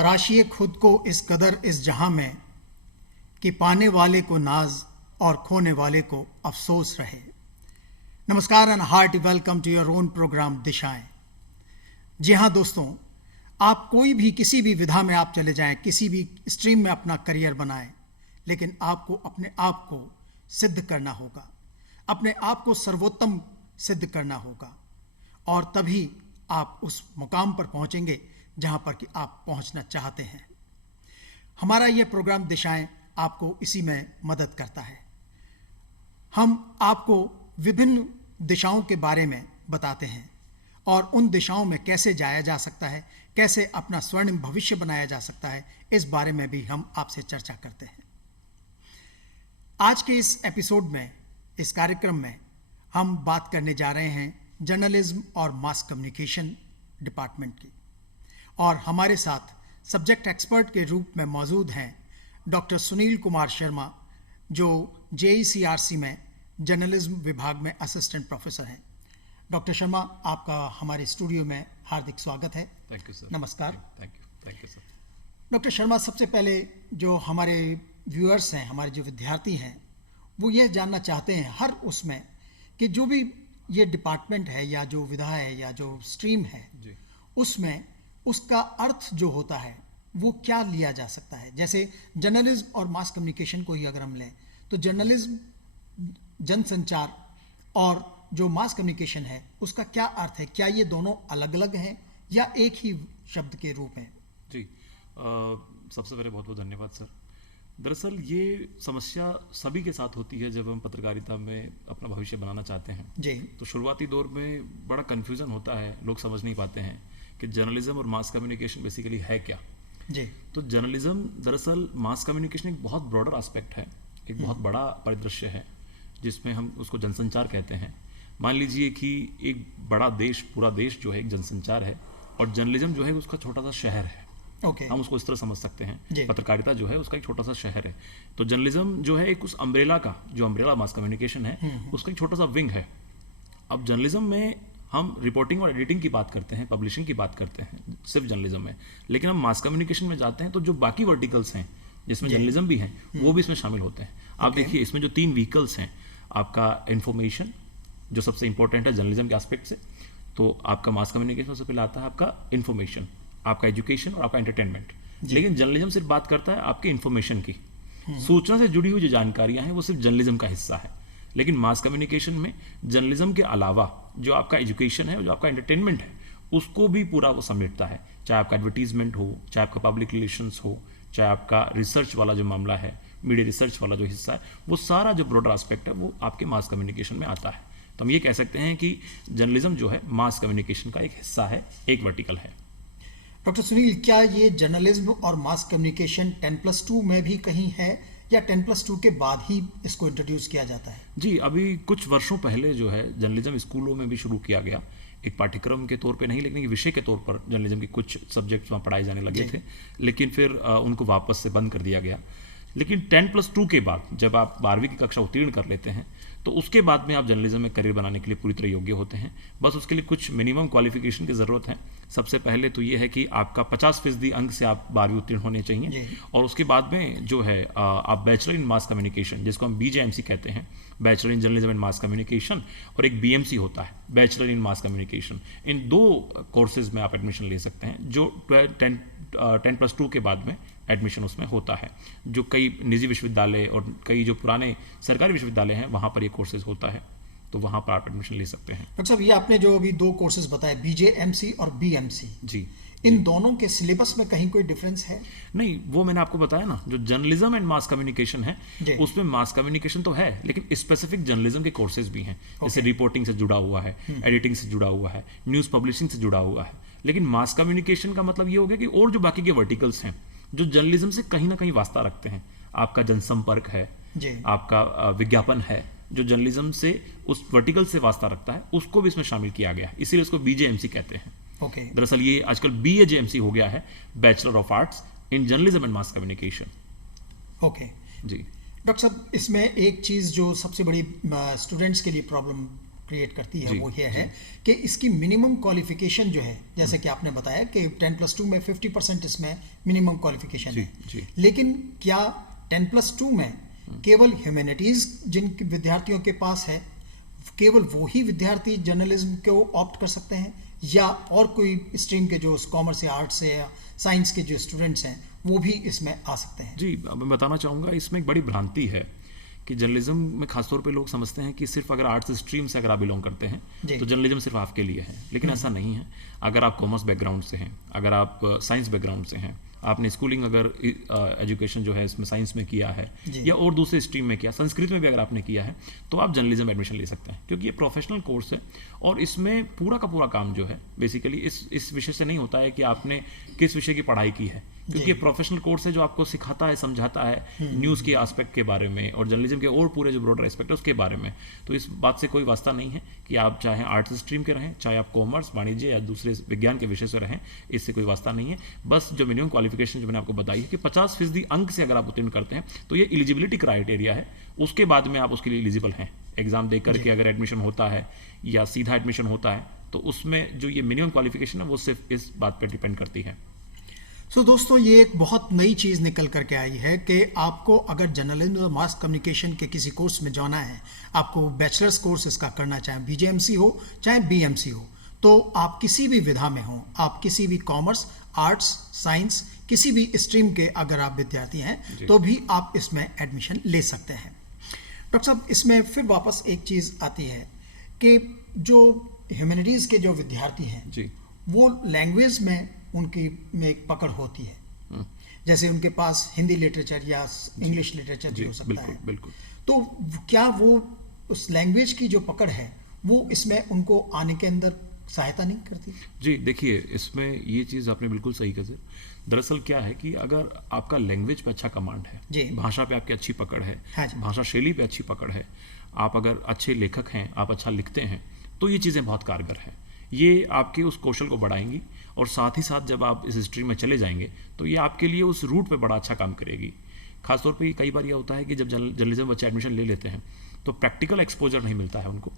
तराशिए खुद को इस कदर इस जहां में कि पाने वाले को नाज और खोने वाले को अफसोस रहे। नमस्कार and hearty welcome to your own program Dishayen. जी हाँ दोस्तों, आप कोई भी किसी भी विधा में आप चले जाएं, किसी भी स्ट्रीम में अपना करियर बनाएं, लेकिन आपको अपने आप को सिद्ध करना होगा, अपने आप को सर्वोत्तम सिद्ध करना होगा, और तभी आप उस मुकाम पर पहुंचेंगे जहां पर कि आप पहुंचना चाहते हैं। हमारा यह प्रोग्राम दिशाएं आपको इसी में मदद करता है। हम आपको विभिन्न दिशाओं के बारे में बताते हैं और उन दिशाओं में कैसे जाया जा सकता है, कैसे अपना स्वर्णिम भविष्य बनाया जा सकता है, इस बारे में भी हम आपसे चर्चा करते हैं। आज के इस एपिसोड में, इस कार्यक्रम में हम बात करने जा रहे हैं जर्नलिज्म और मास कम्युनिकेशन डिपार्टमेंट की, और हमारे साथ सब्जेक्ट एक्सपर्ट के रूप में मौजूद हैं डॉक्टर सुनील कुमार शर्मा, जो JECRC में जर्नलिज्म विभाग में असिस्टेंट प्रोफेसर हैं। डॉक्टर शर्मा, आपका हमारे स्टूडियो में हार्दिक स्वागत है। Thank you sir. नमस्कार। Thank you sir. Doctor Sharma, सबसे पहले जो हमारे व्यूअर्स हैं, हमारे जो विद्यार्थी हैं, वो ये जानना चाहते हैं हर उसमें कि जो भी ये डिपार्टमेंट है या जो विधा है या जो स्ट्रीम है जी। उसमें उसका अर्थ जो होता है वो क्या लिया जा सकता है। जैसे जर्नलिज्म और मास कम्युनिकेशन को ही अगर हम लें तो जर्नलिज्म जनसंचार और जो मास कम्युनिकेशन है उसका क्या अर्थ है? क्या ये दोनों अलग अलग हैं या एक ही शब्द के रूप हैं? जी, सबसे पहले बहुत बहुत धन्यवाद सर। दरअसल ये समस्या सभी के साथ होती है जब हम पत्रकारिता में अपना भविष्य बनाना चाहते हैं जी। तो शुरुआती दौर में बड़ा कन्फ्यूज़न होता है, लोग समझ नहीं पाते हैं कि जर्नलिज्म और मास कम्युनिकेशन बेसिकली है क्या। जी। तो जर्नलिज्म दरअसल मास कम्युनिकेशन एक बहुत ब्रॉडर एस्पेक्ट है, एक बहुत बड़ा परिदृश्य है जिसमें हम उसको जनसंचार कहते हैं। मान लीजिए कि एक बड़ा देश, पूरा देश जो है एक जनसंचार है, और जर्नलिज्म जो है उसका छोटा सा शहर है। ओके। हम उसको इस तरह समझ सकते हैं। जी। पत्रकारिता जो है उसका एक छोटा सा शहर है, तो जर्नलिज्म जो है एक उस अम्ब्रेला का, जो अम्ब्रेला मास कम्युनिकेशन है उसका एक छोटा सा विंग है। अब जर्नलिज्म में हम रिपोर्टिंग और एडिटिंग की बात करते हैं, पब्लिशिंग की बात करते हैं सिर्फ जर्नलिज्म में, लेकिन हम मास कम्युनिकेशन में जाते हैं तो जो बाकी वर्टिकल्स हैं जिसमें जर्नलिज्म भी है वो भी इसमें शामिल होते हैं। आप देखिए इसमें जो 3 व्हीकल्स हैं, आपका इन्फॉर्मेशन जो सबसे इंपॉर्टेंट है जर्नलिज्म के एस्पेक्ट से, तो आपका मास कम्युनिकेशन सबसे पहले आता है आपका इन्फॉर्मेशन, आपका एजुकेशन और आपका एंटरटेनमेंट। लेकिन जर्नलिज्म सिर्फ बात करता है आपके इन्फॉर्मेशन की, सूचना से जुड़ी हुई जो जानकारियां हैं वो सिर्फ जर्नलिज्म का हिस्सा है। लेकिन मास कम्युनिकेशन में जर्नलिज्म के अलावा जो आपका एजुकेशन है, जो आपका एंटरटेनमेंट है, उसको भी पूरा वो समेटता है। चाहे आपका एडवर्टीजमेंट हो, चाहे आपका पब्लिक रिलेशंस हो, चाहे आपका रिसर्च वाला जो मामला है, मीडिया रिसर्च वाला जो हिस्सा है, वो सारा जो ब्रॉडर एस्पेक्ट है वो आपके मास कम्युनिकेशन में आता है। तो हम ये कह सकते हैं कि जर्नलिज्म जो है मास कम्युनिकेशन का एक हिस्सा है, एक वर्टिकल है। डॉक्टर सुनील, क्या ये जर्नलिज्म और मास कम्युनिकेशन 10+2 में भी कहीं है या 10+2 के बाद ही इसको इंट्रोड्यूस किया जाता है? जी, अभी कुछ वर्षों पहले जो है जर्नलिज्म स्कूलों में भी शुरू किया गया, एक पाठ्यक्रम के तौर पे नहीं लेकिन एक विषय के तौर पर जर्नलिज्म के कुछ सब्जेक्ट्स वहाँ पढ़ाए जाने लगे थे, लेकिन फिर उनको वापस से बंद कर दिया गया। लेकिन 10+2 के बाद जब आप 12वीं की कक्षा उत्तीर्ण कर लेते हैं तो उसके बाद में आप जर्नलिज्म में करियर बनाने के लिए पूरी तरह योग्य होते हैं। बस उसके लिए कुछ मिनिमम क्वालिफिकेशन की ज़रूरत है। सबसे पहले तो ये है कि आपका 50% अंक से आप 12वीं उत्तीर्ण होने चाहिए, और उसके बाद में जो है आप बैचलर इन मास कम्युनिकेशन, जिसको हम BJMC कहते हैं, bachelor in journalism and mass communication, और एक BMC होता है, bachelor in mass communication. In 2 courses में आप एडमिशन ले सकते हैं, जो 10+2 के बाद में एडमिशन उसमें होता है। जो कई निजी विश्वविद्यालय और कई जो पुराने सरकारी विश्वविद्यालय हैं वहाँ पर ये कोर्सेज होता है, तो वहाँ पर आप एडमिशन ले सकते हैं। डॉक्टर साहब, ये आपने जो अभी 2 कोर्सेज बताए, BJMC और BMC, जी, इन दोनों के सिलेबस में कहीं कोई डिफरेंस है? नहीं, वो मैंने आपको बताया ना, जो जर्नलिज्म एंड मास कम्युनिकेशन है उसमें मास कम्युनिकेशन तो है, लेकिन स्पेसिफिक जर्नलिज्म के कोर्सेज भी हैं, जैसे रिपोर्टिंग से जुड़ा हुआ है, एडिटिंग से जुड़ा हुआ है, न्यूज़ पब्लिशिंग से जुड़ा हुआ है। लेकिन मास कम्युनिकेशन का मतलब ये हो गया कि और जो बाकी के वर्टिकल्स हैं जो जर्नलिज्म से कहीं ना कहीं वास्ता रखते हैं, आपका जनसंपर्क है, आपका विज्ञापन है, जो जर्नलिज्म से उस वर्टिकल से वास्ता रखता है, उसको भी इसमें शामिल किया गया, इसीलिए उसको BJMC कहते हैं। दरअसल ये आजकल BAJMC हो गया है, bachelor of arts in journalism and mass communication. Okay जी डॉक्टर साहब, इसमें एक चीज़ जो सबसे बड़ी स्टूडेंट्स के लिए प्रॉब्लम क्रिएट करती है वो ये है कि इसकी मिनिमम क्वालिफिकेशन जो है, जैसे कि आपने बताया कि 10+2 में 50% इसमें मिनिमम क्वालिफिकेशन है, लेकिन क्या 10+2 में केवल ह्यूमैनिटीज़ जिन विद्यार्थियों के पास है, केवल वो ही विद्यार्थी जर्नलिज्म को ऑप्ट कर सकते हैं, या और कोई स्ट्रीम के जो कॉमर्स या आर्ट्स या साइंस के जो स्टूडेंट्स हैं वो भी इसमें आ सकते हैं? जी, अब मैं बताना चाहूँगा, इसमें एक बड़ी भ्रांति है कि जर्नलिज्म में खासतौर पे लोग समझते हैं कि सिर्फ अगर आर्ट्स स्ट्रीम से अगर आप बिलोंग करते हैं तो जर्नलिज्म सिर्फ आपके लिए है, लेकिन ऐसा नहीं है। अगर आप कॉमर्स बैकग्राउंड से हैं, अगर आप साइंस बैकग्राउंड से हैं, आपने स्कूलिंग अगर एजुकेशन जो है इसमें साइंस में किया है या और दूसरे स्ट्रीम में किया, संस्कृत में भी अगर आपने किया है, तो आप जर्नलिज्म में एडमिशन ले सकते हैं, क्योंकि ये प्रोफेशनल कोर्स है और इसमें पूरा का पूरा काम जो है बेसिकली इस विषय से नहीं होता है कि आपने किस विषय की पढ़ाई की है, क्योंकि ये प्रोफेशनल कोर्स है जो आपको सिखाता है, समझाता है न्यूज़ के एस्पेक्ट के बारे में और जर्नलिज्म के और पूरे जो ब्रॉडर एस्पेक्ट है उसके बारे में। तो इस बात से कोई वास्ता नहीं है कि आप चाहे आर्ट्स स्ट्रीम के रहें, चाहे आप कॉमर्स, वाणिज्य या दूसरे विज्ञान के विषय से रहें, इससे कोई वास्ता नहीं है। बस जो मिनिमम क्वालिफिकेशन जो मैंने आपको बताई है कि 50% अंक से अगर आप उत्तीर्ण करते हैं तो ये एलिजिबिलिटी क्राइटेरिया है, उसके बाद में आप उसके लिए एलिजिबल हैं। एग्जाम दे करके अगर एडमिशन होता है या सीधा एडमिशन होता है तो उसमें जो ये मिनिमम क्वालिफिकेशन है वो सिर्फ इस बात पर डिपेंड करती है। सो दोस्तों, ये एक बहुत नई चीज़ निकल करके आई है कि आपको अगर जर्नलिज्म और मास कम्युनिकेशन के किसी कोर्स में जाना है, आपको बैचलर्स कोर्स इसका करना, चाहे बीजेएमसी हो चाहे बीएमसी हो, तो आप किसी भी विधा में हो, आप किसी भी कॉमर्स, आर्ट्स, साइंस, किसी भी स्ट्रीम के अगर आप विद्यार्थी हैं तो भी आप इसमें एडमिशन ले सकते हैं। डॉक्टर साहब, इसमें फिर वापस एक चीज़ आती है कि जो ह्यूमैनिटीज़ के जो विद्यार्थी हैं वो लैंग्वेज में उनकी में एक पकड़ होती है, जैसे उनके पास हिंदी लिटरेचर या इंग्लिश लिटरेचर भी हो सकता है, बिल्कुल। तो क्या वो उस लैंग्वेज की जो पकड़ है वो इसमें उनको आने के अंदर सहायता नहीं करती? जी देखिए, इसमें ये चीज़ आपने बिल्कुल सही कही। दरअसल क्या है कि अगर आपका लैंग्वेज पे अच्छा कमांड है, भाषा पे आपकी अच्छी पकड़ है, भाषा शैली पे अच्छी पकड़ है, आप अगर अच्छे लेखक हैं, आप अच्छा लिखते हैं, तो ये चीज़ें बहुत कारगर हैं। ये आपके उस कौशल को बढ़ाएंगी और साथ ही साथ जब आप इस स्ट्रीम में चले जाएंगे तो ये आपके लिए उस रूट पे बड़ा अच्छा काम करेगी। खासतौर पे कई बार यह होता है कि जब जर्नलिज्म बच्चे एडमिशन ले लेते हैं तो प्रैक्टिकल एक्सपोजर नहीं मिलता है उनको,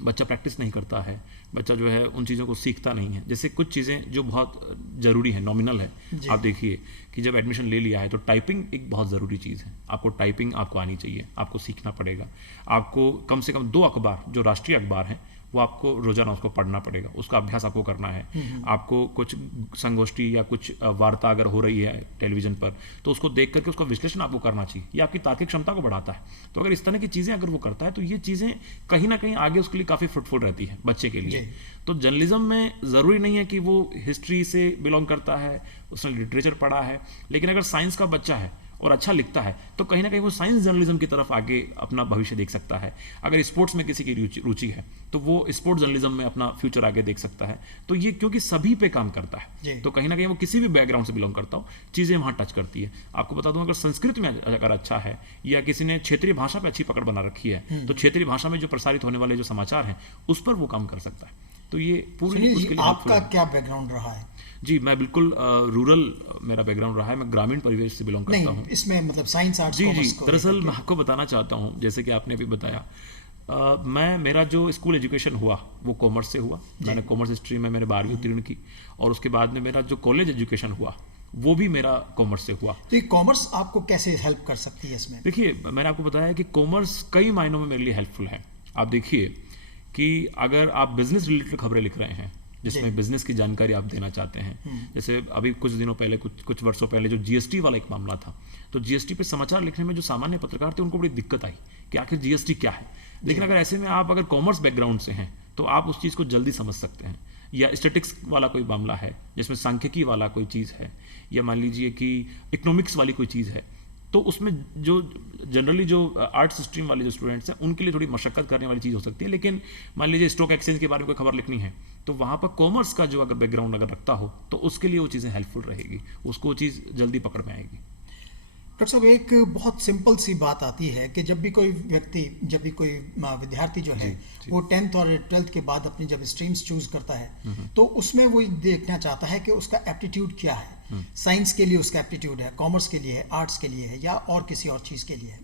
बच्चा प्रैक्टिस नहीं करता है, बच्चा जो है उन चीज़ों को सीखता नहीं है। जैसे कुछ चीज़ें जो बहुत ज़रूरी है, नॉमिनल है, आप देखिए कि जब एडमिशन ले लिया है तो टाइपिंग एक बहुत ज़रूरी चीज़ है। आपको टाइपिंग आपको आनी चाहिए, आपको सीखना पड़ेगा। आपको कम से कम 2 अखबार जो राष्ट्रीय अखबार हैं वो आपको रोजाना उसको पढ़ना पड़ेगा, उसका अभ्यास आपको करना है। आपको कुछ संगोष्ठी या कुछ वार्ता अगर हो रही है टेलीविजन पर तो उसको देख करके उसका विश्लेषण आपको करना चाहिए, ये आपकी तार्किक क्षमता को बढ़ाता है। तो अगर इस तरह की चीज़ें अगर वो करता है तो ये चीज़ें कहीं ना कहीं आगे उसके लिए काफ़ी फ्रूटफुल रहती है बच्चे के लिए। तो जर्नलिज्म में ज़रूरी नहीं है कि वो हिस्ट्री से बिलोंग करता है, उसने लिटरेचर पढ़ा है, लेकिन अगर साइंस का बच्चा है और अच्छा लिखता है तो कहीं ना कहीं वो साइंस जर्नलिज्म की तरफ आगे अपना भविष्य देख सकता है। अगर स्पोर्ट्स में किसी की रुचि है तो वो स्पोर्ट्स जर्नलिज्म में अपना फ्यूचर आगे देख सकता है। तो ये क्योंकि सभी पे काम करता है तो कहीं ना कहीं वो किसी भी बैकग्राउंड से बिलोंग करता हो, चीज़ें वहाँ टच करती है। आपको बता दूं, अगर संस्कृत में अगर अच्छा है या किसी ने क्षेत्रीय भाषा पर अच्छी पकड़ बना रखी है तो क्षेत्रीय भाषा में जो प्रसारित होने वाले जो समाचार हैं उस पर वो काम कर सकता है। तो ये पूरी उसके लिए आपका क्या बैकग्राउंड रहा है? जी, मैं बिल्कुल रूरल मेरा बैकग्राउंड रहा है, मैं ग्रामीण परिवेश से बिलोंग करता हूँ। इसमें मतलब साइंस आर्ट्स जी, दरअसल मैं आपको बताना चाहता हूँ, जैसे कि आपने भी बताया, मेरा जो स्कूल एजुकेशन हुआ वो कॉमर्स से हुआ। मैंने कॉमर्स स्ट्रीम में मैंने 12वीं उत्तीर्ण की और उसके बाद में मेरा जो कॉलेज एजुकेशन हुआ वो भी मेरा कॉमर्स से हुआ। तो ये कॉमर्स आपको कैसे हेल्प कर सकती है इसमें? देखिए, मैंने आपको बताया कि कॉमर्स कई मायनों में मेरे लिए हेल्पफुल है। आप देखिए कि अगर आप बिजनेस रिलेटेड खबरें लिख रहे हैं जिसमें बिजनेस की जानकारी आप देना चाहते हैं, जैसे अभी कुछ दिनों पहले कुछ वर्षों पहले जो जीएसटी वाला एक मामला था, तो जीएसटी पे समाचार लिखने में जो सामान्य पत्रकार थे उनको बड़ी दिक्कत आई कि आखिर जीएसटी क्या है। लेकिन अगर ऐसे में आप अगर कॉमर्स बैकग्राउंड से हैं तो आप उस चीज़ को जल्दी समझ सकते हैं। या स्टैटिक्स वाला कोई मामला है जिसमें सांख्यिकी वाला कोई चीज़ है, या मान लीजिए कि इकोनॉमिक्स वाली कोई चीज़ है, तो उसमें जो जनरली जो आर्ट्स स्ट्रीम वाले जो स्टूडेंट्स हैं उनके लिए थोड़ी मशक्कत करने वाली चीज़ हो सकती है। लेकिन मान लीजिए स्टॉक एक्सचेंज के बारे में कोई खबर लिखनी है तो वहाँ पर कॉमर्स का जो अगर बैकग्राउंड अगर रखता हो तो उसके लिए वो चीज़ें हेल्पफुल रहेगी, उसको वो चीज़ जल्दी पकड़ में आएगी। डॉक्टर साहब, एक बहुत सिंपल सी बात आती है कि जब भी कोई विद्यार्थी जो है वो 10th और 12th के बाद अपनी जब स्ट्रीम्स चूज करता है तो उसमें वो देखना चाहता है कि उसका एप्टीट्यूड क्या है। साइंस के लिए उसका एप्टीट्यूड है, कॉमर्स के लिए है, आर्ट्स के लिए है या और किसी और चीज़ के लिए है।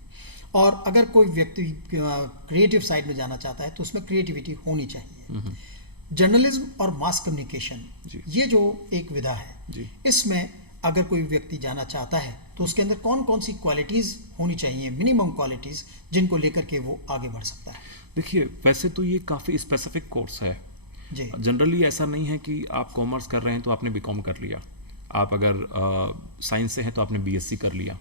और अगर कोई व्यक्ति क्रिएटिव साइड में जाना चाहता है तो उसमें क्रिएटिविटी होनी चाहिए। जर्नलिज्म और मास कम्युनिकेशन, ये जो एक विधा है, इसमें अगर कोई व्यक्ति जाना चाहता है तो उसके अंदर कौन कौन सी क्वालिटीज़ होनी चाहिए, मिनिमम क्वालिटीज़, जिनको लेकर के वो आगे बढ़ सकता है? देखिए, वैसे तो ये काफ़ी स्पेसिफिक कोर्स है जी। जनरली ऐसा नहीं है कि आप कॉमर्स कर रहे हैं तो आपने बीकॉम कर लिया, आप अगर साइंस से हैं तो आपने बीएससी कर लिया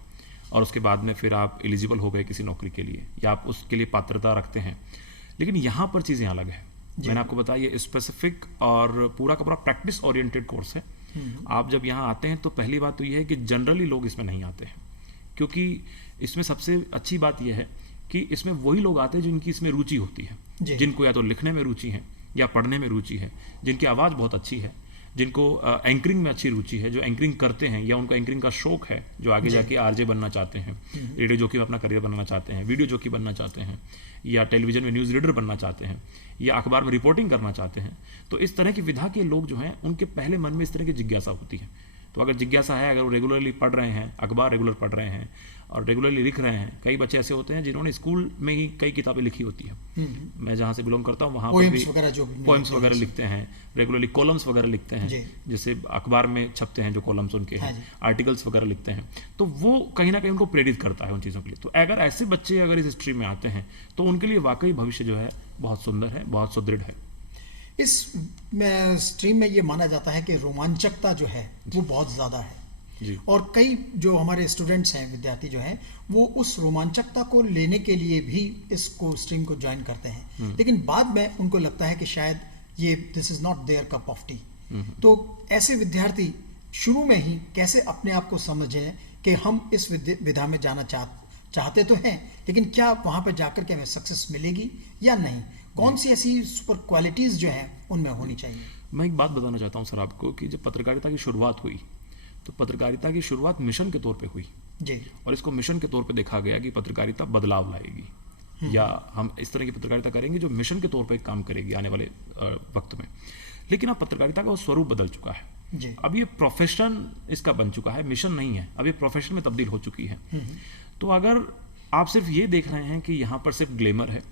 और उसके बाद में फिर आप एलिजिबल हो गए किसी नौकरी के लिए या आप उसके लिए पात्रता रखते हैं। लेकिन यहाँ पर चीज़ें अलग है। मैंने आपको बताया ये स्पेसिफिक और पूरा का पूरा प्रैक्टिस ओरिएंटेड कोर्स है। आप जब यहाँ आते हैं तो पहली बात तो ये है कि जनरली लोग इसमें नहीं आते हैं, क्योंकि इसमें सबसे अच्छी बात यह है कि इसमें वही लोग आते हैं जिनकी इसमें रुचि होती है, जिनको या तो लिखने में रुचि है या पढ़ने में रुचि है, जिनकी आवाज़ बहुत अच्छी है, जिनको एंकरिंग में अच्छी रुचि है, जो एंकरिंग करते हैं या उनको एंकरिंग का शौक है, जो आगे जाके आरजे बनना चाहते हैं, रेडियो जॉकी में अपना करियर बनाना चाहते हैं, वीडियो जॉकी बनना चाहते हैं, या टेलीविजन में न्यूज़ रीडर बनना चाहते हैं, या अखबार में रिपोर्टिंग करना चाहते हैं। तो इस तरह की विधा के लोग जो हैं उनके पहले मन में इस तरह की जिज्ञासा होती है। तो अगर जिज्ञासा है, अगर वो रेगुलरली पढ़ रहे हैं, अखबार रेगुलर पढ़ रहे हैं और रेगुलरली लिख रहे हैं, कई बच्चे ऐसे होते हैं जिन्होंने स्कूल में ही कई किताबें लिखी होती है। मैं जहाँ से बिलोंग करता हूँ वहाँ पर भी पोएम्स वगैरह लिखते हैं, रेगुलरली कॉलम्स वगैरह लिखते हैं, जैसे अखबार में छपते हैं जो कॉलम्स उनके हैं, आर्टिकल्स वगैरह लिखते हैं। तो वो कहीं ना कहीं उनको प्रेरित करता है उन चीज़ों के लिए। तो अगर ऐसे बच्चे अगर इस स्ट्रीम में आते हैं तो उनके लिए वाकई भविष्य जो है बहुत सुंदर है, बहुत सुदृढ़ है। इस स्ट्रीम में ये माना जाता है कि रोमांचकता जो है वो बहुत ज़्यादा है जी। और कई जो हमारे स्टूडेंट्स हैं, विद्यार्थी जो हैं, वो उस रोमांचकता को लेने के लिए भी इसको स्ट्रीम को ज्वाइन करते हैं, लेकिन बाद में उनको लगता है कि शायद ये this is not their cup of tea. तो ऐसे विद्यार्थी शुरू में ही कैसे अपने आप को समझें कि हम इस विधा में जाना चाहते तो हैं, लेकिन क्या वहाँ पर जाकर के हमें सक्सेस मिलेगी या नहीं? कौन सी ऐसी सुपर क्वालिटीज़ जो हैं उनमें होनी चाहिए? मैं एक बात बताना चाहता हूँ सर आपको कि जब पत्रकारिता की शुरुआत हुई तो पत्रकारिता की शुरुआत मिशन के तौर पे हुई जी। और इसको मिशन के तौर पे देखा गया कि पत्रकारिता बदलाव लाएगी या हम इस तरह की पत्रकारिता करेंगे जो मिशन के तौर पे काम करेगी आने वाले वक्त में। लेकिन अब पत्रकारिता का वो स्वरूप बदल चुका है जी। अब ये प्रोफेशन इसका बन चुका है, मिशन नहीं है, अब ये प्रोफेशन में तब्दील हो चुकी है। तो अगर आप सिर्फ ये देख रहे हैं कि यहाँ पर सिर्फ ग्लैमर है,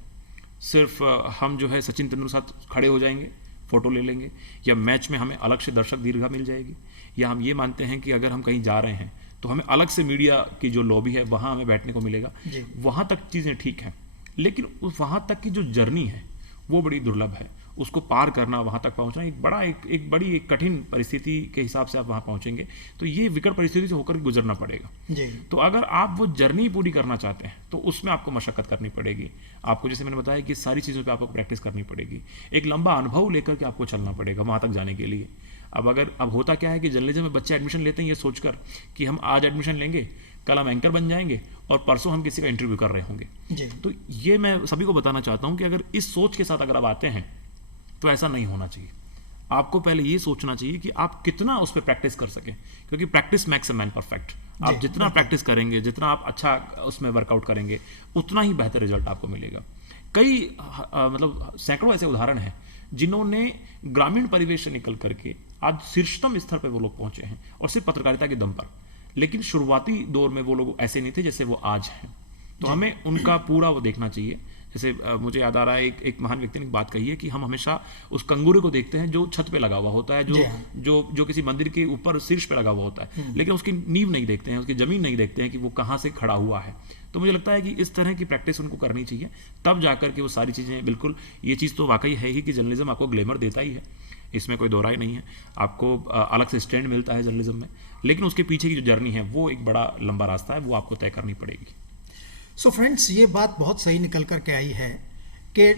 सिर्फ हम जो है सचिन तेंदुलकर साथ खड़े हो जाएंगे, फोटो ले लेंगे, या मैच में हमें अलग से दर्शक दीर्घा मिल जाएगी, या हम ये मानते हैं कि अगर हम कहीं जा रहे हैं तो हमें अलग से मीडिया की जो लॉबी है वहाँ हमें बैठने को मिलेगा, वहाँ तक चीज़ें ठीक हैं, लेकिन उस वहाँ तक की जो जर्नी है वो बड़ी दुर्लभ है। उसको पार करना, वहाँ तक पहुँचना एक बड़ी कठिन परिस्थिति के हिसाब से आप वहाँ पहुँचेंगे, तो ये विकट परिस्थिति से होकर गुजरना पड़ेगा जी। तो अगर आप वो जर्नी पूरी करना चाहते हैं तो उसमें आपको मशक्कत करनी पड़ेगी, आपको जैसे मैंने बताया कि सारी चीज़ों पे आपको प्रैक्टिस करनी पड़ेगी, एक लंबा अनुभव लेकर के आपको चलना पड़ेगा वहाँ तक जाने के लिए। अब होता क्या है कि जर्नलिज्म में बच्चे एडमिशन लेते हैं ये सोचकर कि हम आज एडमिशन लेंगे, कल हम एंकर बन जाएंगे और परसों हम किसी का इंटरव्यू कर रहे होंगे जी। तो ये मैं सभी को बताना चाहता हूँ कि अगर इस सोच के साथ अगर आप आते हैं तो ऐसा नहीं होना चाहिए। आपको पहले ये सोचना चाहिए कि आप कितना उस पर प्रैक्टिस कर सकें, क्योंकि practice makes a man perfect. आप जितना प्रैक्टिस करेंगे, जितना आप अच्छा उसमें वर्कआउट करेंगे, उतना ही बेहतर रिजल्ट आपको मिलेगा। कई मतलब सैकड़ों ऐसे उदाहरण हैं जिन्होंने ग्रामीण परिवेश से निकल करके आज शीर्षतम स्तर पर वो लोग पहुंचे हैं, और सिर्फ पत्रकारिता के दम पर। लेकिन शुरुआती दौर में वो लोग ऐसे नहीं थे जैसे वो आज हैं। तो हमें उनका पूरा वो देखना चाहिए। जैसे मुझे याद आ रहा है एक महान व्यक्ति ने बात कही है कि हम हमेशा उस कंगूरे को देखते हैं जो छत पे लगा हुआ होता है, जो किसी मंदिर के ऊपर शीर्ष पे लगा हुआ होता है, लेकिन उसकी नींव नहीं देखते हैं, उसकी जमीन नहीं देखते हैं कि वो कहाँ से खड़ा हुआ है। तो मुझे लगता है कि इस तरह की प्रैक्टिस उनको करनी चाहिए, तब जाकर के वो सारी चीज़ें बिल्कुल। ये चीज़ तो वाकई है ही कि जर्नलिज्म आपको ग्लैमर देता ही है, इसमें कोई दो राय नहीं है। आपको अलग से स्टैंड मिलता है जर्नलिज्म में, लेकिन उसके पीछे की जो जर्नी है वो एक बड़ा लंबा रास्ता है, वो आपको तय करनी पड़ेगी। सो फ्रेंड्स, ये बात बहुत सही निकल कर के आई है कि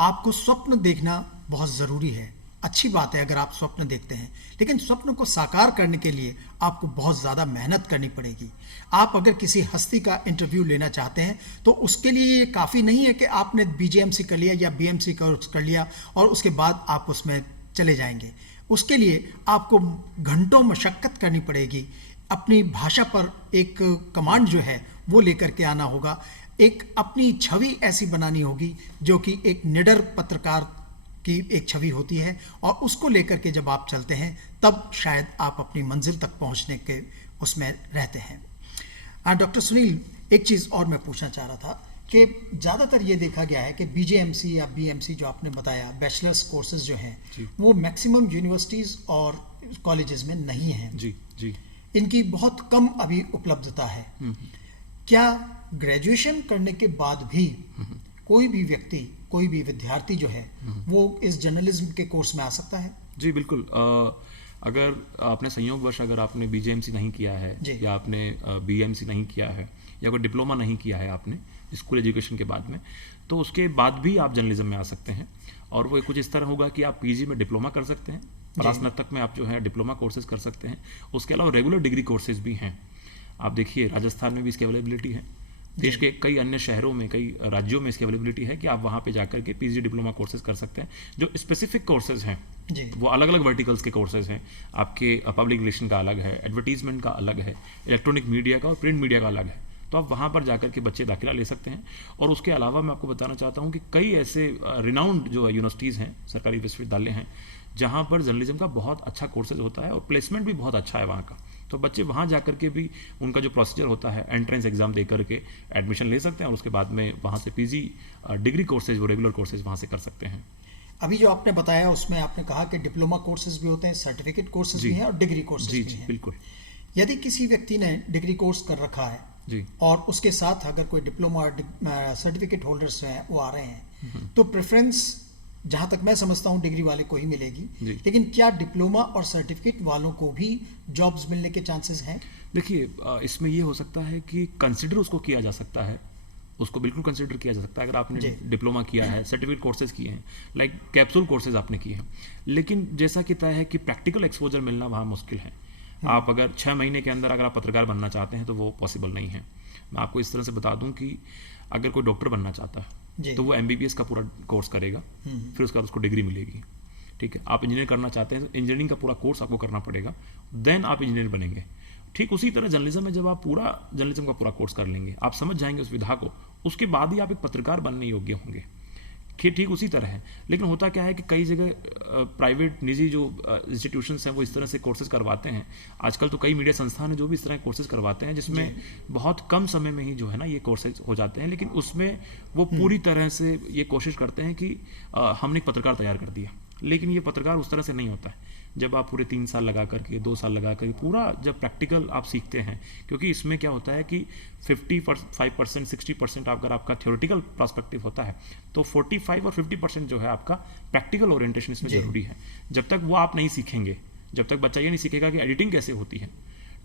आपको स्वप्न देखना बहुत ज़रूरी है। अच्छी बात है अगर आप स्वप्न देखते हैं, लेकिन स्वप्न को साकार करने के लिए आपको बहुत ज़्यादा मेहनत करनी पड़ेगी। आप अगर किसी हस्ती का इंटरव्यू लेना चाहते हैं तो उसके लिए ये काफ़ी नहीं है कि आपने BJMC कर लिया या BMC कोर्स कर लिया और उसके बाद आप उसमें चले जाएंगे। उसके लिए आपको घंटों मशक्क़त करनी पड़ेगी। अपनी भाषा पर एक कमांड जो है वो लेकर के आना होगा, एक अपनी छवि ऐसी बनानी होगी जो कि एक निडर पत्रकार की एक छवि होती है, और उसको लेकर के जब आप चलते हैं तब शायद आप अपनी मंजिल तक पहुंचने के उसमें रहते हैं। डॉक्टर सुनील, एक चीज़ और मैं पूछना चाह रहा था कि ज़्यादातर ये देखा गया है कि बीजेएमसी या बीएमसी जो आपने बताया, बैचलर्स कोर्सेज जो हैं वो मैक्सिमम यूनिवर्सिटीज़ और कॉलेजेस में नहीं हैं। जी जी। इनकी बहुत कम अभी उपलब्धता है। क्या ग्रेजुएशन करने के बाद भी कोई भी व्यक्ति, कोई भी विद्यार्थी जो है वो इस जर्नलिज्म के कोर्स में आ सकता है? जी बिल्कुल। अगर आपने संयोगवश अगर आपने बीजेएमसी नहीं किया है या आपने बीएमसी नहीं किया है या कोई डिप्लोमा नहीं किया है आपने स्कूल एजुकेशन के बाद में, तो उसके बाद भी आप जर्नलिज्म में आ सकते हैं। और वो कुछ इस तरह होगा कि आप पीजी में डिप्लोमा कर सकते हैं, परास्नातक में आप जो है डिप्लोमा कोर्सेज कर सकते हैं। उसके अलावा रेगुलर डिग्री कोर्सेज भी हैं। आप देखिए राजस्थान में भी इसकी अवेलेबिलिटी है, देश के कई अन्य शहरों में, कई राज्यों में इसकी अवेलेबिलिटी है कि आप वहाँ पे जाकर के पीजी डिप्लोमा कोर्सेज कर सकते हैं। जो स्पेसिफिक कोर्सेज हैं वो अलग अलग वर्टिकल्स के कोर्सेज हैं। आपके पब्लिक रिलेशन का अलग है, एडवर्टीजमेंट का अलग है, इलेक्ट्रॉनिक मीडिया का और प्रिंट मीडिया का अलग है। तो आप वहाँ पर जाकर के बच्चे दाखिला ले सकते हैं। और उसके अलावा मैं आपको बताना चाहता हूँ कि कई ऐसे रिनाउंड जो यूनिवर्सिटीज़ हैं, सरकारी विश्वविद्यालय हैं, जहाँ पर जर्नलिज्म का बहुत अच्छा कोर्सेज होता है और प्लेसमेंट भी बहुत अच्छा है वहाँ का। तो बच्चे वहाँ जाकर के भी उनका जो प्रोसीजर होता है, एंट्रेंस एग्जाम दे करके एडमिशन ले सकते हैं और उसके बाद में वहाँ से पीजी डिग्री कोर्सेज, वो रेगुलर कोर्सेज वहाँ से कर सकते हैं। अभी जो आपने बताया उसमें आपने कहा कि डिप्लोमा कोर्सेज भी होते हैं, सर्टिफिकेट कोर्सेज भी हैं और डिग्री कोर्सेज भी हैं। बिल्कुल। यदि किसी व्यक्ति ने डिग्री कोर्स कर रखा है जी और उसके साथ अगर कोई डिप्लोमा सर्टिफिकेट होल्डर्स हैं वो आ रहे हैं, तो प्रेफरेंस जहाँ तक मैं समझता हूँ डिग्री वाले को ही मिलेगी। लेकिन क्या डिप्लोमा और सर्टिफिकेट वालों को भी जॉब्स मिलने के चांसेस हैं? देखिए इसमें ये हो सकता है कि कंसिडर उसको किया जा सकता है, उसको बिल्कुल कंसिडर किया जा सकता है अगर आपने डिप्लोमा किया है, सर्टिफिकेट कोर्सेज किए हैं, लाइक कैप्सूल कोर्सेज आपने किए हैं। लेकिन जैसा कि तय है कि प्रैक्टिकल एक्सपोजर मिलना वहाँ मुश्किल है। आप अगर 6 महीने के अंदर अगर आप पत्रकार बनना चाहते हैं तो वो पॉसिबल नहीं है। मैं आपको इस तरह से बता दूं कि अगर कोई डॉक्टर बनना चाहता है तो वो MBBS का पूरा कोर्स करेगा, फिर उसके बाद उसको डिग्री मिलेगी। ठीक है, आप इंजीनियर करना चाहते हैं तो इंजीनियरिंग का पूरा कोर्स आपको करना पड़ेगा, देन आप इंजीनियर बनेंगे। ठीक उसी तरह जर्नलिज्म में जब आप पूरा जर्नलिज्म का पूरा कोर्स कर लेंगे, आप समझ जाएंगे उस विधा को, उसके बाद ही आप एक पत्रकार बनने योग्य होंगे। ठीक उसी तरह है। लेकिन होता क्या है कि कई जगह प्राइवेट निजी जो इंस्टीट्यूशंस हैं वो इस तरह से कोर्सेज करवाते हैं। आजकल तो कई मीडिया संस्थान हैं जो भी इस तरह के कोर्सेज करवाते हैं, जिसमें बहुत कम समय में ही जो है ना ये कोर्सेज हो जाते हैं। लेकिन उसमें वो पूरी तरह से ये कोशिश करते हैं कि हमने एक पत्रकार तैयार कर दिया, लेकिन ये पत्रकार उस तरह से नहीं होता है। जब आप पूरे 3 साल लगा करके, 2 साल लगा करके पूरा जब प्रैक्टिकल आप सीखते हैं, क्योंकि इसमें क्या होता है कि 55% 60% अगर आपका थ्योरेटिकल पर्सपेक्टिव होता है तो 45 और 50% जो है आपका प्रैक्टिकल ओरिएंटेशन इसमें जरूरी है। जब तक वो आप नहीं सीखेंगे, जब तक बच्चा ये नहीं सीखेगा कि एडिटिंग कैसे होती है,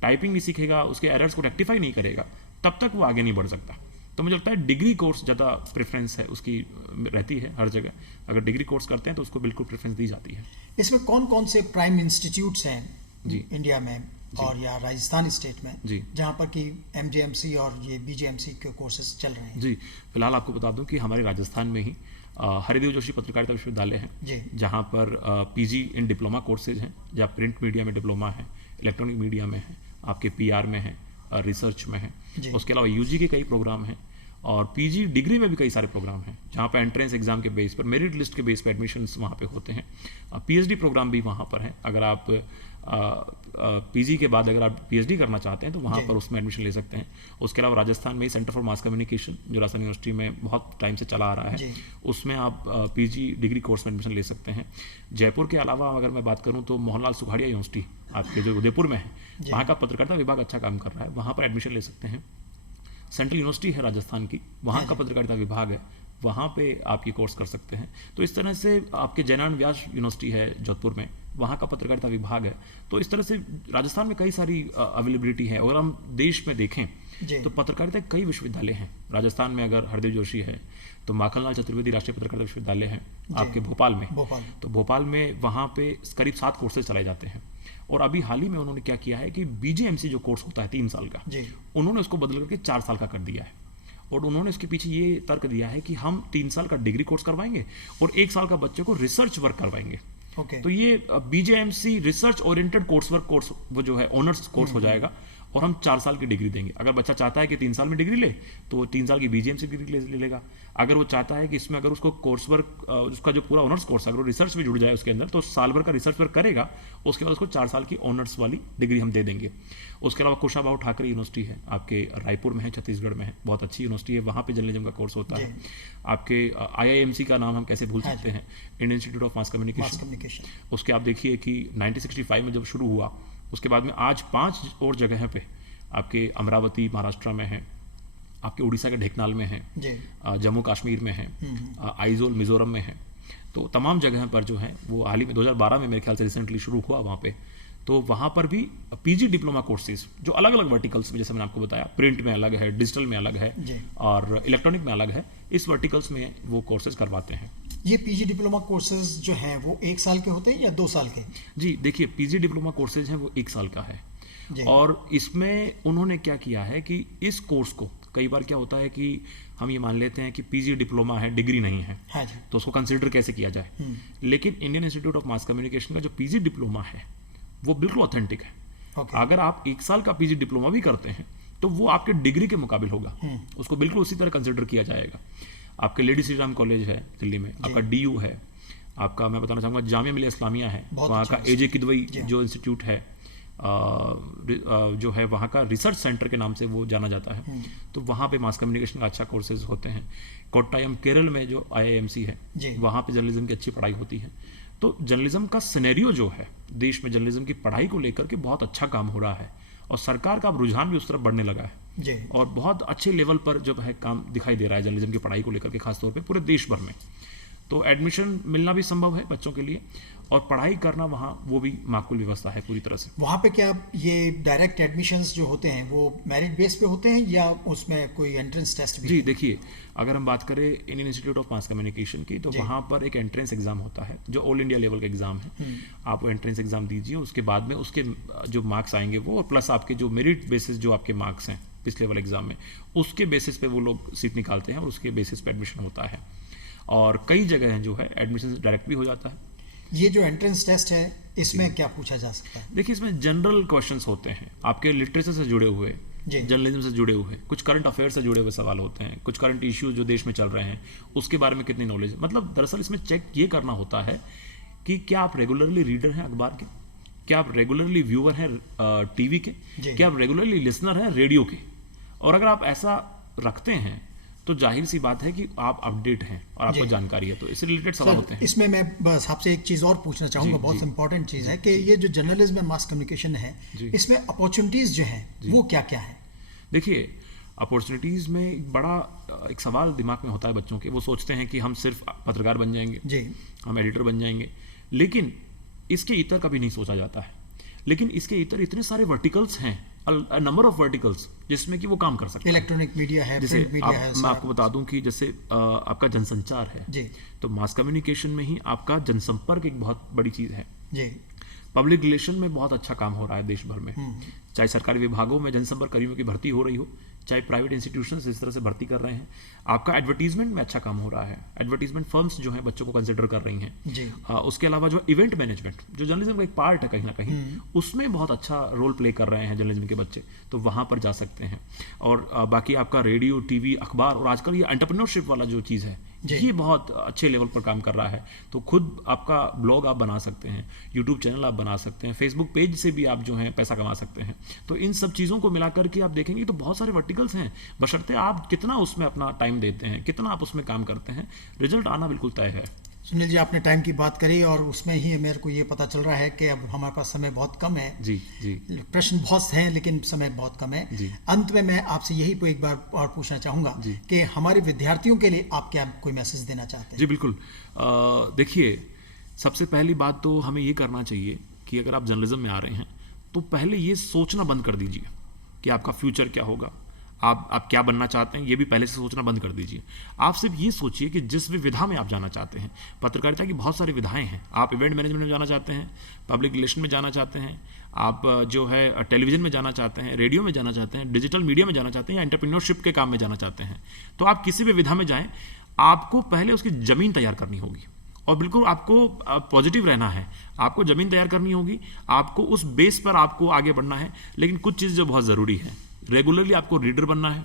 टाइपिंग नहीं सीखेगा, उसके एरर्स को रेक्टिफाई नहीं करेगा, तब तक वो आगे नहीं बढ़ सकता। तो मुझे लगता है डिग्री कोर्स ज़्यादा प्रेफरेंस है उसकी रहती है हर जगह। अगर डिग्री कोर्स करते हैं तो उसको बिल्कुल प्रेफरेंस दी जाती है। इसमें कौन कौन से प्राइम इंस्टीट्यूट्स हैं इंडिया में और या राजस्थान स्टेट में जहाँ पर कि MJMC और ये BJMC के कोर्सेज चल रहे हैं? जी, फिलहाल आपको बता दूं कि हमारे राजस्थान में ही हरिदेव जोशी पत्रकारिता विश्वविद्यालय है, जहाँ पर PG इन डिप्लोमा कोर्सेज हैं, जहाँ प्रिंट मीडिया में डिप्लोमा है, इलेक्ट्रॉनिक मीडिया में है, आपके PR में है, रिसर्च में है। उसके अलावा UG के कई प्रोग्राम हैं और PG डिग्री में भी कई सारे प्रोग्राम हैं, जहाँ पर एंट्रेंस एग्जाम के बेस पर, मेरिट लिस्ट के बेस पर एडमिशन्स वहाँ पे होते हैं। PhD प्रोग्राम भी वहाँ पर हैं। अगर आप PG के बाद अगर आप PhD करना चाहते हैं तो वहाँ पर उसमें एडमिशन ले सकते हैं। उसके अलावा राजस्थान में सेंटर फॉर मास कम्युनिकेशन जो राजस्थान यूनिवर्सिटी में बहुत टाइम से चला आ रहा है, उसमें आप PG डिग्री कोर्स में एडमिशन ले सकते हैं। जयपुर के अलावा अगर मैं बात करूँ तो मोहनलाल सुखाड़िया यूनिवर्सिटी आपके जो उदयपुर में है, वहाँ का पत्रकारिता विभाग अच्छा काम कर रहा है, वहाँ पर एडमिशन ले सकते हैं। सेंट्रल यूनिवर्सिटी है राजस्थान की, वहाँ का पत्रकारिता विभाग है, वहाँ पे आप ये कोर्स कर सकते हैं। तो इस तरह से आपके जयनारायण व्यास यूनिवर्सिटी है जोधपुर में, वहाँ का पत्रकारिता विभाग है। तो इस तरह से राजस्थान में कई सारी अवेलेबिलिटी है। अगर हम देश में देखें तो पत्रकारिता कई विश्वविद्यालय हैं। राजस्थान में अगर हरदेव जोशी है तो माखनलाल चतुर्वेदी राष्ट्रीय पत्रकारिता विश्वविद्यालय है आपके भोपाल में। तो भोपाल में वहाँ पे करीब 7 कोर्सेज चलाए जाते हैं। और अभी हाल ही में उन्होंने क्या किया है कि BJMC जो कोर्स होता है 3 साल का, उन्होंने उसको बदल करके 4 साल का कर दिया है। और उन्होंने इसके पीछे ये तर्क दिया है कि हम 3 साल का डिग्री कोर्स करवाएंगे और 1 साल का बच्चे को रिसर्च वर्क करवाएंगे। तो ये BJMC research oriented course work course वो जो है ऑनर्स कोर्स हो जाएगा और हम 4 साल की डिग्री देंगे। अगर बच्चा चाहता है कि 3 साल में डिग्री ले तो 3 साल की BGM से डिग्री ले लेगा। अगर वो चाहता है कि इसमें अगर उसको कोर्स वर्क, उसका जो पूरा ऑनर्स कोर्स, अगर वो रिसर्च भी जुड़ जाए उसके अंदर, तो साल भर का रिसर्च वर्क करेगा, उसके बाद उसको 4 साल की ऑनर्स वाली डिग्री हम दे देंगे। उसके अलावा कुशाभाऊ ठाकरे यूनिवर्सिटी है, आपके रायपुर में है, छत्तीसगढ़ में है, बहुत अच्छी यूनिवर्सिटी है, वहाँ पे जर्नलिज्म का कोर्स होता है। आपके IIMC का नाम हम कैसे भूल सकते हैं, Indian institute of mass communication. उसके आप देखिए कि 1965 में जब शुरू हुआ, उसके बाद में आज 5 और जगह पे आपके अमरावती महाराष्ट्र में है, आपके उड़ीसा के ढेकनाल में है, जम्मू कश्मीर में है, आइजोल मिजोरम में है। तो तमाम जगह पर जो है वो हाल ही में 2012 में मेरे ख्याल से रिसेंटली शुरू हुआ वहाँ पे। तो वहाँ पर भी PG डिप्लोमा कोर्सेज जो अलग अलग वर्टिकल्स में, जैसे मैंने आपको बताया, प्रिंट में अलग है, डिजिटल में अलग है और इलेक्ट्रॉनिक में अलग है, इस वर्टिकल्स में वो कोर्सेज करवाते हैं। ये PG डिप्लोमा कोर्सेज जो हैं वो 1 साल के होते हैं या 2 साल के? जी देखिए, PG डिप्लोमा कोर्सेज हैं वो 1 साल का है। और इसमें उन्होंने क्या किया है कि इस कोर्स को, कई बार क्या होता है कि हम ये मान लेते हैं कि PG डिप्लोमा है, डिग्री नहीं है, हाँ जी। तो उसको कंसिडर कैसे किया जाए। लेकिन Indian institute of mass communication का जो PG डिप्लोमा है वो बिल्कुल ऑथेंटिक है। अगर आप 1 साल का PG डिप्लोमा भी करते हैं तो वो आपके डिग्री के मुकाबिल होगा, उसको बिल्कुल उसी तरह कंसिडर किया जाएगा। आपके लेडी श्री राम कॉलेज है दिल्ली में, आपका DU है, आपका मैं बताना चाहूँगा जामिया मिलिया इस्लामिया है, वहाँ का AJ किदवई जो इंस्टीट्यूट है, जो है वहाँ का रिसर्च सेंटर के नाम से वो जाना जाता है, तो वहाँ पे मास कम्युनिकेशन का अच्छा कोर्सेज होते हैं। कोट्टायम केरल में जो IIMC है, वहाँ पे जर्नलिज्म की अच्छी पढ़ाई होती है। तो जर्नलिज्म का सिनेरियो जो है देश में, जर्नलिज्म की पढ़ाई को लेकर के बहुत अच्छा काम हो रहा है और सरकार का रुझान भी उस तरफ बढ़ने लगा है और बहुत अच्छे लेवल पर जो है काम दिखाई दे रहा है जर्नलिज्म की पढ़ाई को लेकर के, खासतौर पे पूरे देश भर में। तो एडमिशन मिलना भी संभव है बच्चों के लिए और पढ़ाई करना वहाँ वो भी माकूल व्यवस्था है पूरी तरह से। वहाँ पे क्या ये डायरेक्ट एडमिशन्स जो होते हैं वो मेरिट बेस पे होते हैं या उसमें कोई एंट्रेंस टेस्ट भी? जी देखिए, अगर हम बात करें Indian institute of mass communication की, तो वहाँ पर एक एंट्रेंस एग्जाम होता है जो ऑल इंडिया लेवल का एग्जाम है। आप वो एंट्रेंस एग्जाम दीजिए, उसके बाद में उसके जो मार्क्स आएंगे वो, और प्लस आपके जो मेरिट बेसिस जो आपके मार्क्स हैं पिछले वाले एग्जाम में, उसके बेसिस पे वो लोग सीट निकालते हैं और उसके बेसिस पे एडमिशन होता है। और कई जगह हैं जो है एडमिशन डायरेक्ट भी हो जाता है। ये जो एंट्रेंस टेस्ट है इसमें क्या पूछा जा सकता है? देखिए, इसमें जनरल क्वेश्चंस होते हैं, आपके लिटरेचर से जुड़े हुए, जर्नलिज्म से जुड़े हुए, कुछ करंट अफेयर से जुड़े हुए सवाल होते हैं, कुछ करंट इश्यूज जो देश में चल रहे हैं उसके बारे में कितनी नॉलेज। मतलब दरअसल इसमें चेक ये करना होता है कि क्या आप रेगुलरली रीडर हैं अखबार के, क्या आप रेगुलरली व्यूअर हैं TV के, क्या आप रेगुलरली लिसनर हैं रेडियो के। और अगर आप ऐसा रखते हैं तो जाहिर सी बात है कि आप अपडेट हैं और आपको जानकारी है, तो इससे रिलेटेड सवाल होते हैं। इसमें मैं बस आपसे एक चीज़ और पूछना चाहूँगा, बहुत इंपॉर्टेंट चीज़ है कि ये जो जर्नलिज्म मास कम्युनिकेशन है, इसमें अपॉर्चुनिटीज़ जो हैं वो क्या क्या है? देखिए, अपॉर्चुनिटीज़ में एक बड़ा एक सवाल दिमाग में होता है बच्चों के, वो सोचते हैं कि हम सिर्फ पत्रकार बन जाएंगे, हम एडिटर बन जाएंगे, लेकिन इसके इतर कभी नहीं सोचा जाता है। लेकिन इसके इतर इतने सारे वर्टिकल्स हैं, नंबर ऑफ वर्टिकल्स, जिसमें कि वो काम कर सकते हैं। इलेक्ट्रॉनिक मीडिया है, जैसे प्रिंट मीडिया है, मैं आपको बता दूं कि जैसे आपका जनसंचार है, तो मास कम्युनिकेशन में ही आपका जनसंपर्क एक बहुत बड़ी चीज़ है। पब्लिक रिलेशन में बहुत अच्छा काम हो रहा है देश भर में, चाहे सरकारी विभागों में जनसंपर्क कर्मियों की भर्ती हो रही हो, चाहे प्राइवेट इंस्टीट्यूशंस इस तरह से भर्ती कर रहे हैं। आपका एडवर्टीजमेंट में अच्छा काम हो रहा है, एडवर्टीजमेंट फर्म्स जो हैं बच्चों को कंसिडर कर रही हैं। उसके अलावा जो इवेंट मैनेजमेंट जो जर्नलिज्म का एक पार्ट है कहीं ना कहीं, उसमें बहुत अच्छा रोल प्ले कर रहे हैं जर्नलिज्म के बच्चे, तो वहाँ पर जा सकते हैं। और बाकी आपका रेडियो, TV, अखबार, और आजकल ये एंटरप्रेन्योरशिप वाला जो चीज़ है ये बहुत अच्छे लेवल पर काम कर रहा है। तो खुद आपका ब्लॉग आप बना सकते हैं, यूट्यूब चैनल आप बना सकते हैं, फेसबुक पेज से भी आप जो है पैसा कमा सकते हैं। तो इन सब चीज़ों को मिला करके आप देखेंगे तो बहुत सारे वर्टिकल्स हैं, बशर्ते आप कितना उसमें अपना टाइम देते हैं, कितना आप उसमें काम करते हैं, रिजल्ट आना बिल्कुल तय है। सुनील जी, आपने टाइम की बात करी और उसमें ही मेरे को ये पता चल रहा है कि अब हमारे पास समय बहुत कम है। जी। प्रश्न बहुत हैं लेकिन समय बहुत कम है। अंत में मैं आपसे यही एक बार और पूछना चाहूँगा कि हमारे विद्यार्थियों के लिए आप क्या कोई मैसेज देना चाहते हैं? जी बिल्कुल। देखिए, सबसे पहली बात तो हमें ये करना चाहिए कि अगर आप जर्नलिज्म में आ रहे हैं तो पहले ये सोचना बंद कर दीजिए कि आपका फ्यूचर क्या होगा, आप क्या बनना चाहते हैं, ये भी पहले से सोचना बंद कर दीजिए। आप सिर्फ ये सोचिए कि जिस भी विधा में आप जाना चाहते हैं, पत्रकारिता की बहुत सारी विधाएं हैं, आप इवेंट मैनेजमेंट में जाना चाहते हैं, पब्लिक रिलेशन में जाना चाहते हैं, आप जो है टेलीविजन में जाना चाहते हैं, रेडियो में जाना चाहते हैं, डिजिटल मीडिया में जाना चाहते हैं, या एंटरप्रेन्योरशिप के काम में जाना चाहते हैं, तो आप किसी भी विधा में जाएं, आपको पहले उसकी ज़मीन तैयार करनी होगी। और बिल्कुल आपको पॉजिटिव रहना है, आपको ज़मीन तैयार करनी होगी, आपको उस बेस पर आपको आगे बढ़ना है। लेकिन कुछ चीज़ जो बहुत ज़रूरी है, रेगुलरली आपको रीडर बनना है,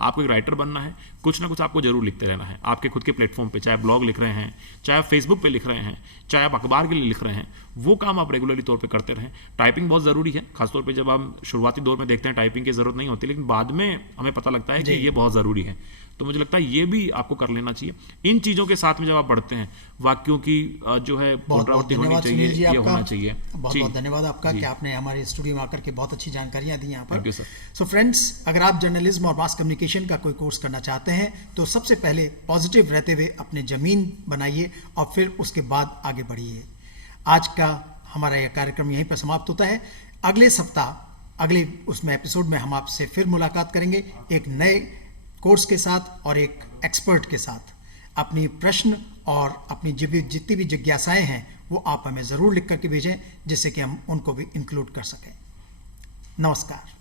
आपको एक राइटर बनना है, कुछ ना कुछ आपको जरूर लिखते रहना है आपके खुद के प्लेटफॉर्म पे, चाहे ब्लॉग लिख रहे हैं, चाहे आप फेसबुक पे लिख रहे हैं, चाहे आप अखबार के लिए लिख रहे हैं, वो काम आप रेगुलरली तौर पे करते रहें। टाइपिंग बहुत ज़रूरी है, खासतौर पे जब हम शुरुआती दौर में देखते हैं टाइपिंग की ज़रूरत नहीं होती, लेकिन बाद में हमें पता लगता है कि ये बहुत ज़रूरी है। तो मुझे लगता है ये भी आपको कर लेना चाहिए। इन चीज़ों के साथ में जब आप बढ़ते हैं, वाक्यों की जो है पुनरावृत्ति होनी चाहिए, ये होना चाहिए। बहुत बहुत धन्यवाद आपका कि आपने हमारे स्टूडियो में आकर के बहुत अच्छी जानकारियां दी यहाँ पर। Thank you sir. So friends, अगर आप जर्नलिज्म और मास कम्युनिकेशन का कोई कोर्स करना चाहते हैं तो सबसे पहले पॉजिटिव रहते हुए अपने ज़मीन बनाइए और फिर उसके बाद आगे बढ़िए। आज का हमारा यह कार्यक्रम यहीं पर समाप्त होता है। अगले सप्ताह अगले उसमें एपिसोड में हम आपसे फिर मुलाकात करेंगे एक नए कोर्स के साथ और एक एक्सपर्ट के साथ। अपनी प्रश्न और अपनी जितनी भी जिज्ञासाएं हैं वो आप हमें ज़रूर लिख करके भेजें, जिससे कि हम उनको भी इंक्लूड कर सकें। नमस्कार।